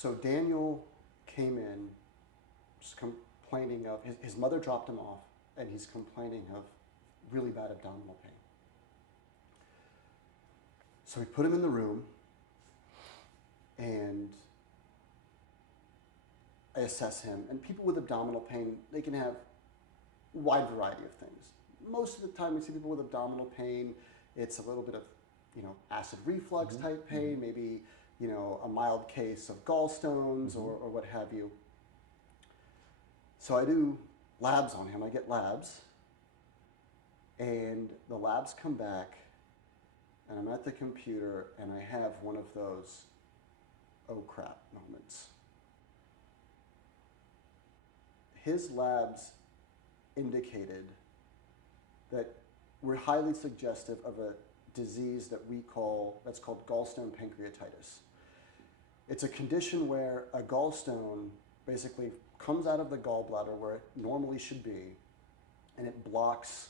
So Daniel came in just complaining of, his mother dropped him off, and he's complaining of really bad abdominal pain. So we put him in the room, and I assess him. And people with abdominal pain, they can have a wide variety of things. Most of the time we see people with abdominal pain, it's a little bit of, acid reflux type pain, maybe, a mild case of gallstones or what have you. So I do labs on him. I get labs, and the labs come back, and I'm at the computer, and I have one of those oh crap moments. His labs indicated that we're highly suggestive of a disease that's called gallstone pancreatitis. It's a condition where a gallstone basically comes out of the gallbladder where it normally should be, and it blocks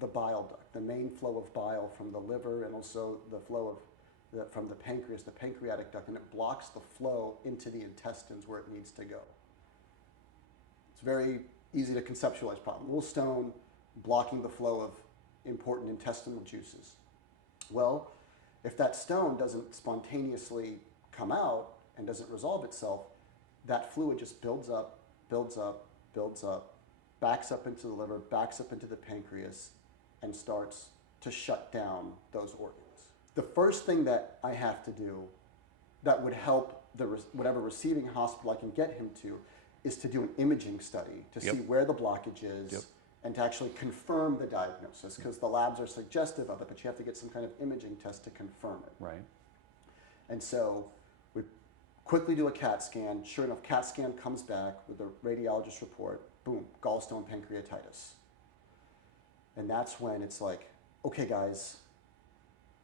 the bile duct, the main flow of bile from the liver, and also the flow from the pancreas, the pancreatic duct, and it blocks the flow into the intestines where it needs to go. It's a very easy to conceptualize problem. Little stone blocking the flow of important intestinal juices. Well, if that stone doesn't spontaneously come out and doesn't resolve itself, that fluid just builds up, backs up into the liver, backs up into the pancreas, and starts to shut down those organs. The first thing that I have to do that would help whatever receiving hospital I can get him to is to do an imaging study to see where the blockage is and to actually confirm the diagnosis, because the labs are suggestive of it, but you have to get some kind of imaging test to confirm it. Right. And so we quickly do a CAT scan. Sure enough, CAT scan comes back with the radiologist report, boom, gallstone pancreatitis. And that's when it's like, okay guys,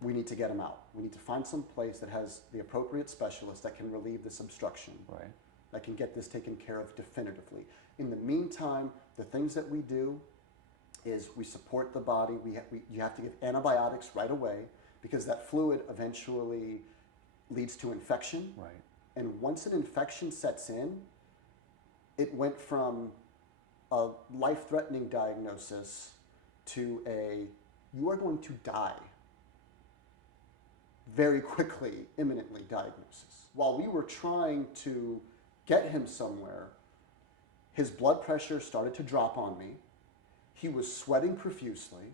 we need to get him out. We need to find some place that has the appropriate specialist that can relieve this obstruction. Right. That can get this taken care of definitively. In the meantime, the things that we do is we support the body. You have to give antibiotics right away, because that fluid eventually leads to infection. Right. And once an infection sets in, it went from a life-threatening diagnosis to you are going to die very quickly, imminently diagnosis. While we were trying to get him somewhere, his blood pressure started to drop on me. He was sweating profusely.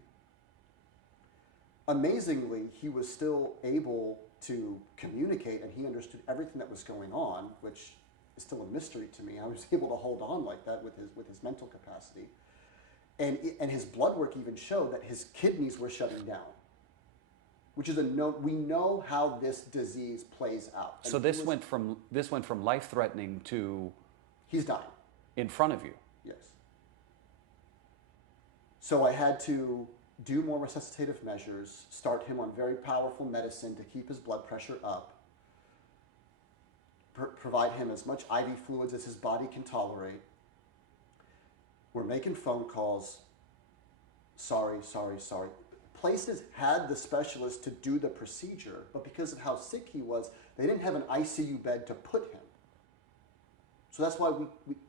Amazingly, he was still able to communicate, and he understood everything that was going on, which is still a mystery to me. I was able to hold on like that with his mental capacity. And his blood work even showed that his kidneys were shutting down, which is we know how this disease plays out. And so this went from life-threatening to he's dying in front of you. Yes. So I had to do more resuscitative measures, start him on very powerful medicine to keep his blood pressure up, provide him as much IV fluids as his body can tolerate. We're making phone calls. Sorry. Places had the specialist to do the procedure, but because of how sick he was, they didn't have an ICU bed to put him. So that's why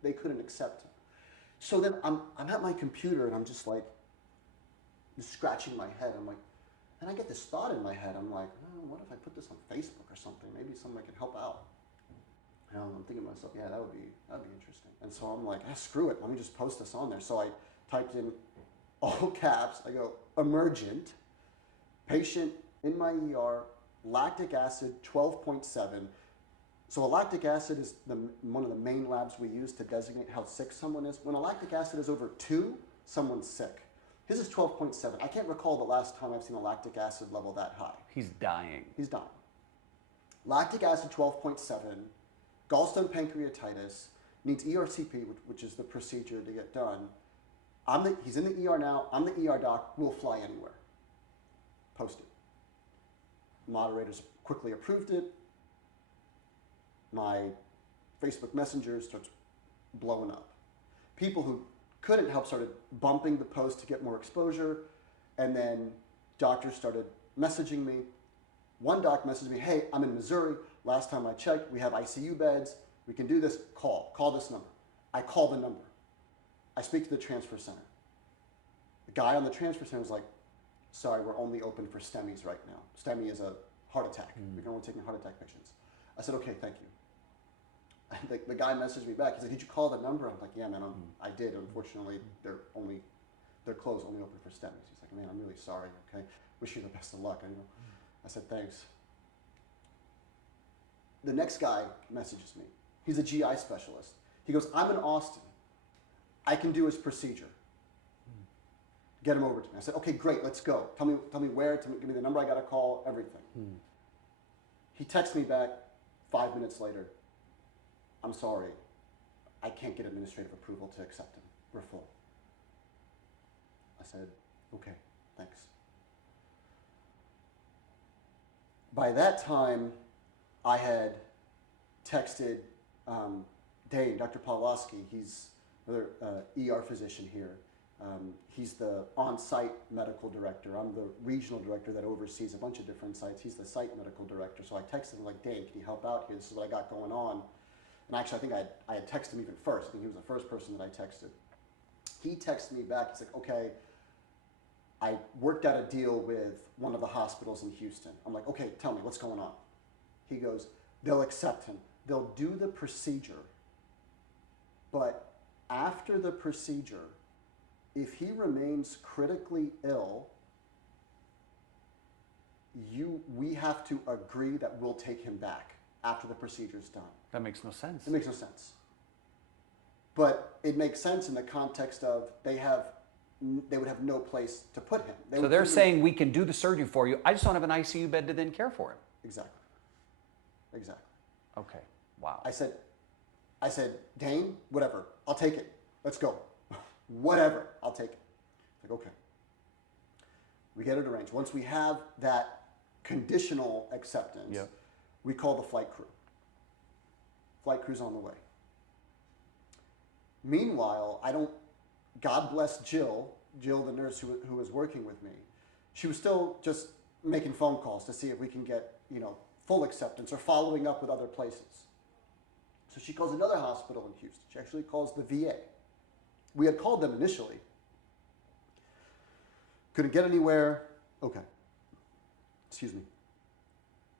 they couldn't accept him. So then I'm at my computer, and I'm just like, scratching my head. I'm like, and I get this thought in my head. I'm like, oh, what if I put this on Facebook or something? Maybe someone can help out. And I'm thinking to myself, yeah, that'd be interesting. And so I'm like, screw it. Let me just post this on there. So I typed in all caps. I go, emergent, patient in my ER, lactic acid 12.7. So a lactic acid is one of the main labs we use to designate how sick someone is. When a lactic acid is over 2, someone's sick. His is 12.7. I can't recall the last time I've seen a lactic acid level that high. He's dying. He's dying. Lactic acid 12.7, gallstone pancreatitis, needs ERCP, which is the procedure to get done. He's in the ER now. I'm the ER doc. We'll fly anywhere. Post it. Moderators quickly approved it. My Facebook Messenger starts blowing up. People who couldn't help started bumping the post to get more exposure, and then doctors started messaging me. One doc messaged me, hey, I'm in Missouri. last time I checked, we have ICU beds. We can do this. Call this number. I call the number. I speak to the transfer center. The guy on the transfer center is like, sorry, we're only open for STEMIs right now. STEMI is a heart attack. We can only take in heart attack patients. I said, okay, thank you. And the guy messaged me back. He said, did you call the number? I'm like, yeah, man, I did. Unfortunately, they're closed, only open for STEMIs. He's like, man, I'm really sorry, okay? Wish you the best of luck. I said, thanks. The next guy messages me. He's a GI specialist. He goes, I'm in Austin. I can do his procedure. Get him over to me. I said, okay, great, let's go. Tell me where, give me the number I got to call, everything. He texts me back 5 minutes later. I'm sorry, I can't get administrative approval to accept him. We're full. I said, okay, thanks. By that time, I had texted Dane, Dr. Pawlowski. He's another ER physician here. He's the on-site medical director. I'm the regional director that oversees a bunch of different sites. He's the site medical director. So I texted him like, Dane, can you help out here? This is what I got going on. And actually, I think I had texted him even first. I think he was the first person that I texted. He texted me back. He's like, okay, I worked out a deal with one of the hospitals in Houston. I'm like, okay, tell me, what's going on? He goes, they'll accept him. They'll do the procedure. But after the procedure, if he remains critically ill, we have to agree that we'll take him back after the procedure's done. That makes no sense. It makes no sense. But it makes sense in the context of they would have no place to put him. So they're saying we can do the surgery for you. I just don't have an ICU bed to then care for him. Exactly. Okay. Wow. I said, Dane, whatever, I'll take it. Let's go. Whatever, I'll take it. Like, okay. We get it arranged. Once we have that conditional acceptance, we call the flight crew. Flight crew's on the way. Meanwhile, God bless Jill, the nurse who was working with me, she was still just making phone calls to see if we can get, full acceptance or following up with other places. So she calls another hospital in Houston. She actually calls the VA. We had called them initially. Couldn't get anywhere. Okay. Excuse me.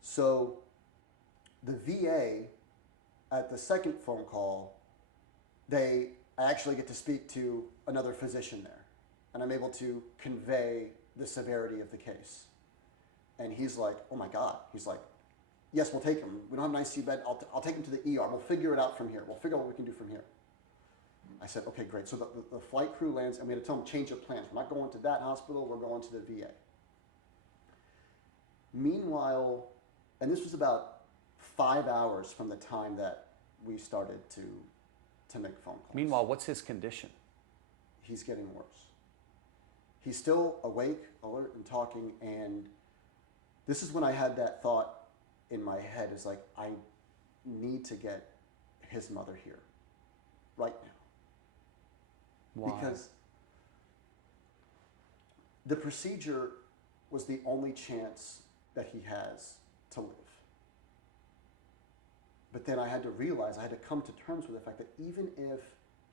So the VA, at the second phone call, I actually get to speak to another physician there. And I'm able to convey the severity of the case. And he's like, oh my God. He's like, yes, we'll take him. We don't have an ICU bed. I'll take him to the ER. We'll figure it out from here. We'll figure out what we can do from here. I said, okay, great. So the flight crew lands, and we had to tell them change of plans. We're not going to that hospital. We're going to the VA. Meanwhile, and this was about 5 hours from the time that we started to make phone calls. Meanwhile, what's his condition? He's getting worse. He's still awake, alert, and talking, and this is when I had that thought in my head is like, I need to get his mother here right now. Why? Because the procedure was the only chance that he has to live. But then I had to realize, I had to come to terms with the fact that even if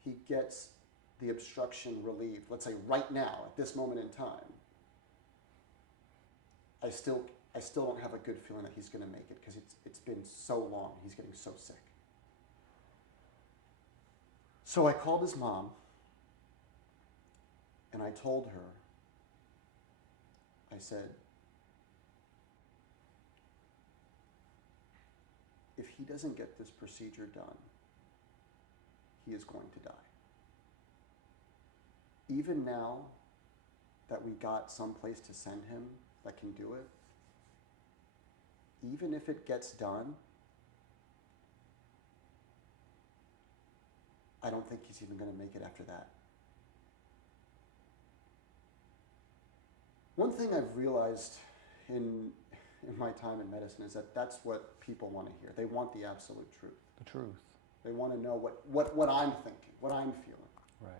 he gets the obstruction relieved, let's say right now, at this moment in time, I still don't have a good feeling that he's going to make it because it's been so long. He's getting so sick. So I called his mom, and I told her, I said, if he doesn't get this procedure done, he is going to die. Even now that we got someplace to send him that can do it, even if it gets done, I don't think he's even going to make it after that. One thing I've realized in my time in medicine is that that's what people want to hear. They want the absolute truth. The truth. They want to know what I'm thinking, what I'm feeling. Right.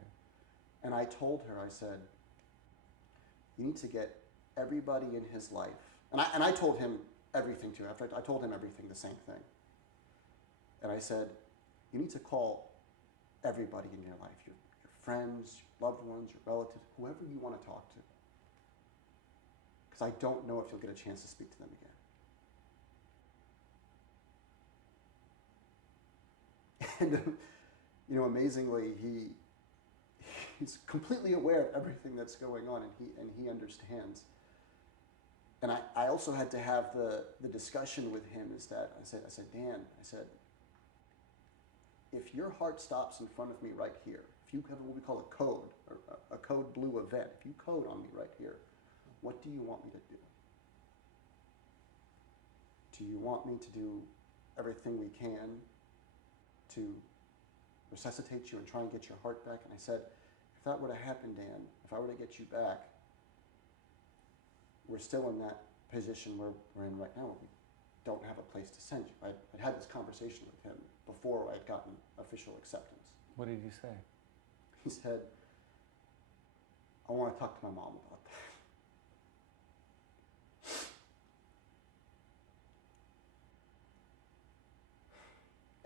And I told her, I said, you need to get everybody in his life. And I told him everything too. After I told him everything, the same thing. And I said, you need to call everybody in your life, your friends, your loved ones, your relatives, whoever you want to talk to. Because I don't know if you'll get a chance to speak to them again. And, you know, amazingly, he's completely aware of everything that's going on, and he understands. And I also had to have the discussion with him is that I said, Dan, I said, if your heart stops in front of me right here, if you have what we call a code, or a code blue event, if you code on me right here, what do you want me to do? Do you want me to do everything we can to resuscitate you and try and get your heart back? And I said, if that were to happen, Dan, if I were to get you back, we're still in that position where we're in right now, where we don't have a place to send you. I'd had this conversation with him before I'd gotten official acceptance. What did he say? He said, I want to talk to my mom about that.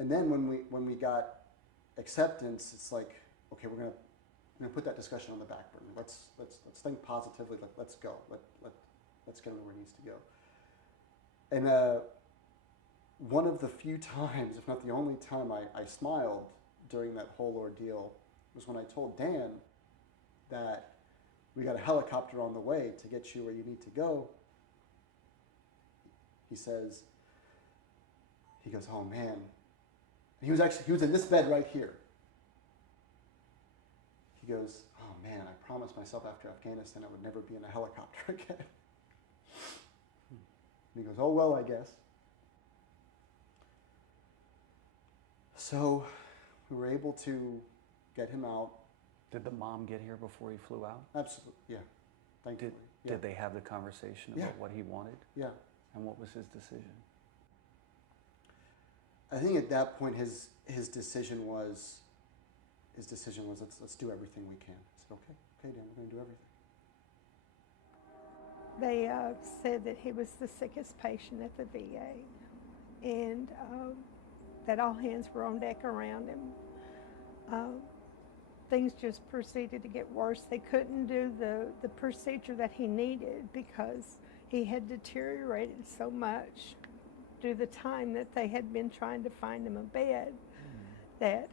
And then when we got acceptance, it's like, okay, we're gonna put that discussion on the back burner. Let's think positively. Let's go. Let's get him where he needs to go. And one of the few times, if not the only time, I smiled during that whole ordeal was when I told Dan that we got a helicopter on the way to get you where you need to go. He goes, oh man. He was in this bed right here. He goes, oh man, I promised myself after Afghanistan I would never be in a helicopter again. And he goes, oh well, I guess. So we were able to get him out. Did the mom get here before he flew out? Absolutely, yeah. Thankfully. Did they have the conversation about what he wanted? Yeah. And what was his decision? I think at that point his decision was let's do everything we can. I said, okay, Dan, we're going to do everything. They said that he was the sickest patient at the VA, and that all hands were on deck around him. Things just proceeded to get worse. They couldn't do the procedure that he needed because he had deteriorated so much through the time that they had been trying to find him a bed, that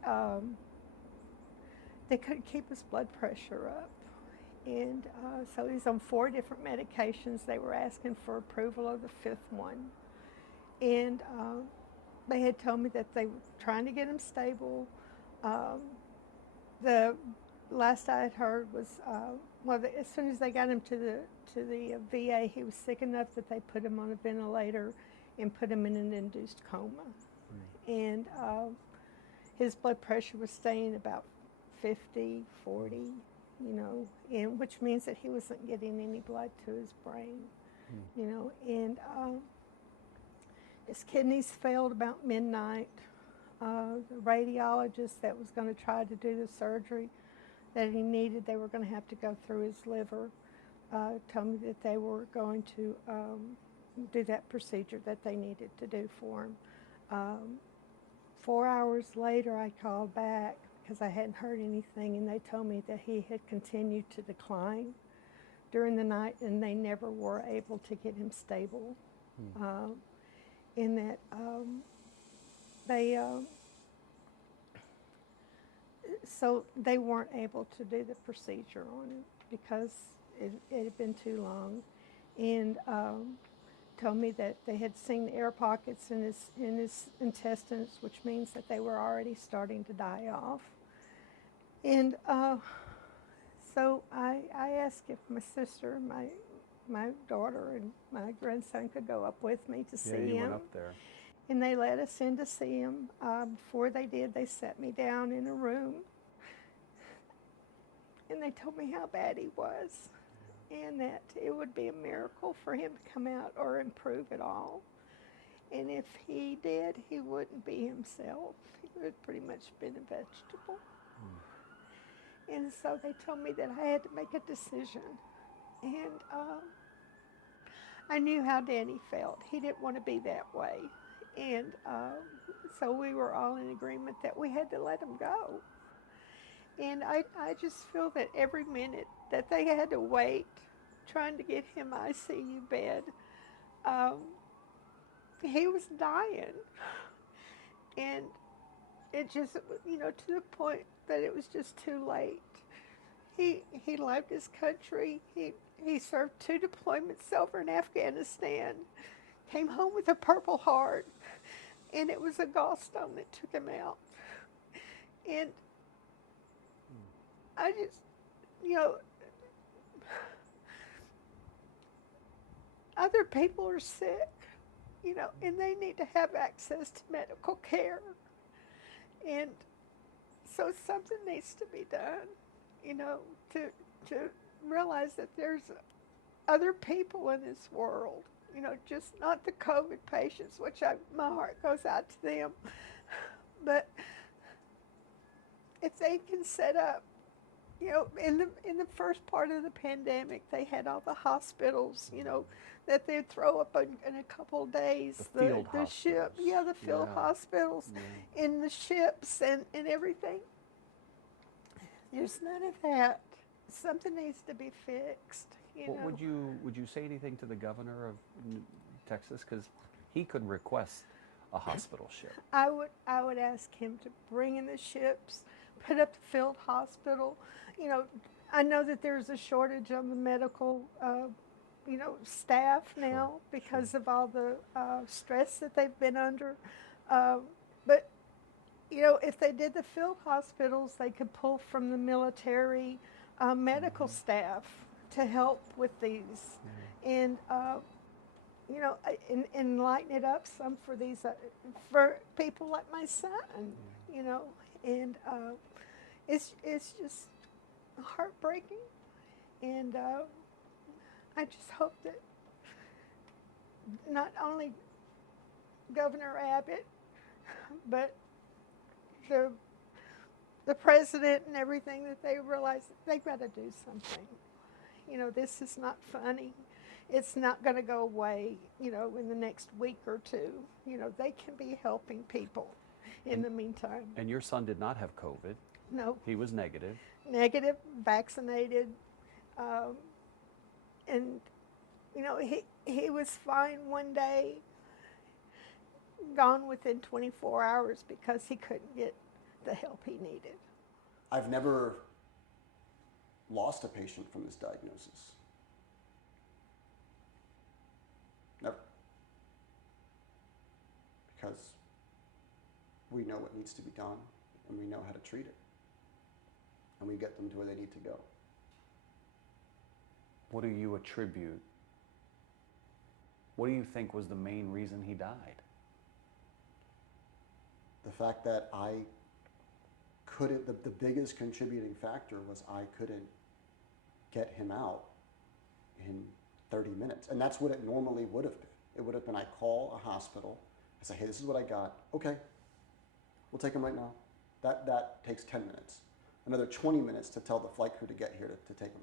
they couldn't keep his blood pressure up. And so he's on 4 different medications. They were asking for approval of the 5th one. And they had told me that they were trying to get him stable. The last I had heard was, as soon as they got him to the VA, he was sick enough that they put him on a ventilator and put him in an induced coma. And his blood pressure was staying about 50, 40, you know, and which means that he wasn't getting any blood to his brain, you know, and his kidneys failed about midnight. The radiologist that was going to try to do the surgery that he needed, they were going to have to go through his liver, told me that they were going to do that procedure that they needed to do for him. 4 hours later, I called back because I hadn't heard anything, and they told me that he had continued to decline during the night, and they never were able to get him stable. In that so they weren't able to do the procedure on him because it had been too long, and told me that they had seen air pockets in his intestines, which means that they were already starting to die off. And so I asked if my sister, my daughter, and my grandson could go up with me to see him. Yeah, you went up there. And they let us in to see him. Before they did, they sat me down in a room, and they told me how bad he was, and that it would be a miracle for him to come out or improve at all. And if he did, he wouldn't be himself. He would have pretty much been a vegetable. And so they told me that I had to make a decision. And I knew how Danny felt. He didn't want to be that way. And so we were all in agreement that we had to let him go. And I just feel that every minute that they had to wait trying to get him ICU bed, um, he was dying. And it just, to the point that it was just too late. He loved his country. He served 2 deployments over in Afghanistan, came home with a Purple Heart, and it was a gallstone that took him out. And I just, other people are sick, and they need to have access to medical care. And so something needs to be done, to realize that there's other people in this world, just not the COVID patients, which my heart goes out to them. But if they can set up, in the first part of the pandemic, they had all the hospitals, that they'd throw up in a couple of days. The field ship, hospitals. the field hospitals, in the ships and everything. There's none of that. Something needs to be fixed. What would you say anything to the governor of Texas, because he could request a hospital ship? I would ask him to bring in the ships, put up the field hospital. I know that there's a shortage on the medical, staff now because of all the stress that they've been under. But if they did the field hospitals, they could pull from the military medical staff to help with these, and and lighten it up some for these for people like my son, and it's just heartbreaking, and I just hope that not only Governor Abbott, but the president and everything, that they realize that they've got to do something. This is not funny. It's not going to go away, in the next week or two. They can be helping people in the meantime. And your son did not have COVID. No. He was negative. Negative, vaccinated, and he was fine one day, gone within 24 hours because he couldn't get the help he needed. I've never lost a patient from this diagnosis. Never. Because we know what needs to be done, and we know how to treat it. And we get them to where they need to go. What do you attribute? What do you think was the main reason he died? The fact that I couldn't, the biggest contributing factor was I couldn't get him out in 30 minutes. And that's what it normally would have been. It would have been, I call a hospital, I say, hey, this is what I got. Okay, we'll take him right now. That takes 10 minutes. Another 20 minutes to tell the flight crew to get here to take him.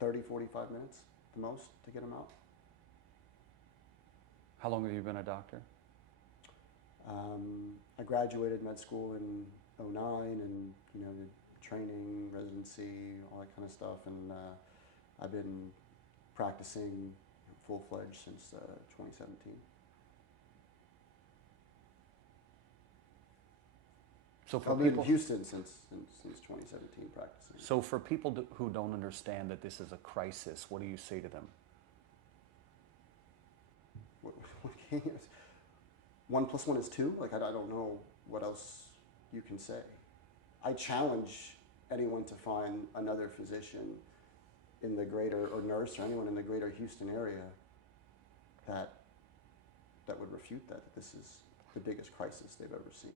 30, 45 minutes, the most, to get him out. How long have you been a doctor? I graduated med school in '09, and did training, residency, all that kind of stuff, and I've been practicing full-fledged since 2017. So for I've been in people, Houston since 2017 practicing. so for people who don't understand that this is a crisis, what do you say to them? What can you, 1 + 1 is 2? Like, I don't know what else you can say. I challenge anyone to find another physician in the greater, or nurse, or anyone in the greater Houston area that would refute that this is the biggest crisis they've ever seen.